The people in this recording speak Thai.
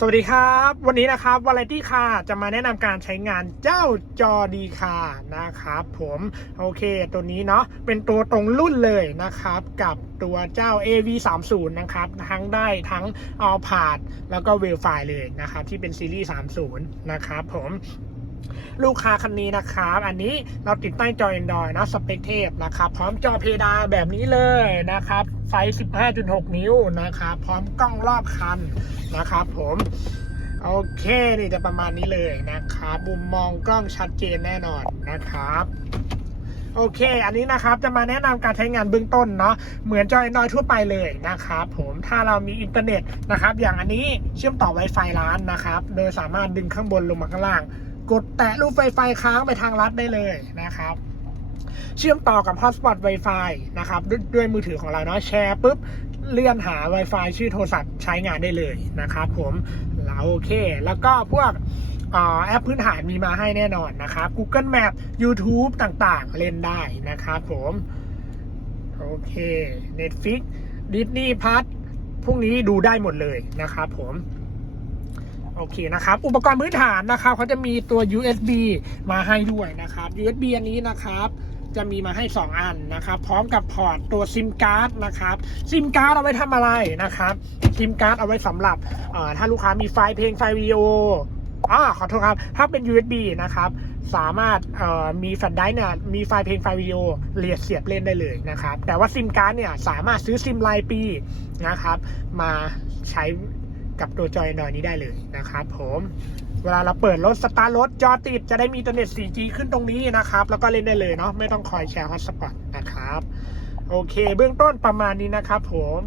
สวัสดีครับ วันนี้นะครับวาไรตี้คาจะมาแนะนำการใช้งานเจ้าจอดีคานะครับผมโอเคตัวนี้เนาะเป็นตัวตรงรุ่นเลยนะครับกับตัวเจ้า AV30 นะครับทั้งได้ทั้งเอาผาดแล้วก็เวลไฟเลยนะครับที่เป็นซีรีส์ 30 นะครับผม ลูกค้าคันนี้นะครับอันนี้เราติดใต้จอ Android นะสเปคเทพนะครับพร้อมจอเพดานแบบนี้เลยนะครับไฟ15.6 นิ้วนะครับพร้อมกล้องรอบคันนะครับผมโอเคนี่จะประมาณนี้เลยนะครับมุมมองกล้องชัดเจนแน่นอนนะครับโอเค อันนี้นะครับจะมาแนะนำการใช้งานเบื้องต้นเนาะ เหมือนจอ Android ทั่วไปเลยนะครับผม ถ้าเรามีอินเทอร์เน็ตนะครับ อย่างอันนี้เชื่อมต่อ Wi-Fi ร้านนะครับ โดยสามารถดึงข้างบนลงมาข้างล่าง กดแตะรูปไฟไฟค้างไปทางลัดได้เลยนะครับ เชื่อมต่อกับ Hotspot Wi-Fi นะครับด้วยด้วยมือถือของเราเนาะแชร์ปุ๊บเลื่อนหา Wi-Fi ชื่อโทรศัพท์ใช้งานได้เลยนะครับผมแล้วโอเค แล้วก็พวกอ่าแอปพื้นฐานมีมาให้แน่นอนนะครับ Google Map YouTube ต่างๆ เล่นได้นะครับผม โอเค Netflix Disney Plus พวกนี้ดูได้หมดเลยนะครับผม โอเคนะครับ อุปกรณ์พื้นฐานนะครับเขาจะมีตัว USB มาให้ด้วยนะครับ USB อันนี้นะครับจะมีมาให้ 2 อันนะครับ พร้อมกับพอร์ตตัวซิมการ์ดนะครับซิมการ์ดเอาไว้ทำอะไรนะครับซิมการ์ดเอาไว้สำหรับถ้าลูกค้ามีไฟล์เพลงไฟล์วิดีโออ่าขอโทษครับ ถ้าเป็น USB นะครับ สามารถมีแฟลชไดร์เนี่ยมีไฟล์เพลงไฟล์วิดีโอเรียดเสียบเล่นได้เลยนะครับ แต่ว่าซิมการ์ดเนี่ยสามารถซื้อซิมรายปีนะครับ มาใช้ กับตัวจอยนอยนี้ได้เลยนะครับผมเวลาเราเปิดรถสตาร์รถจอติดจะได้มีอินเทอร์เน็ต 4G ขึ้นตรงนี้นะครับ แล้วก็เล่นได้เลยเนาะไม่ต้องคอยแชร์ฮอตสปอตนะครับ โอเค เบื้องต้นประมาณนี้นะครับผม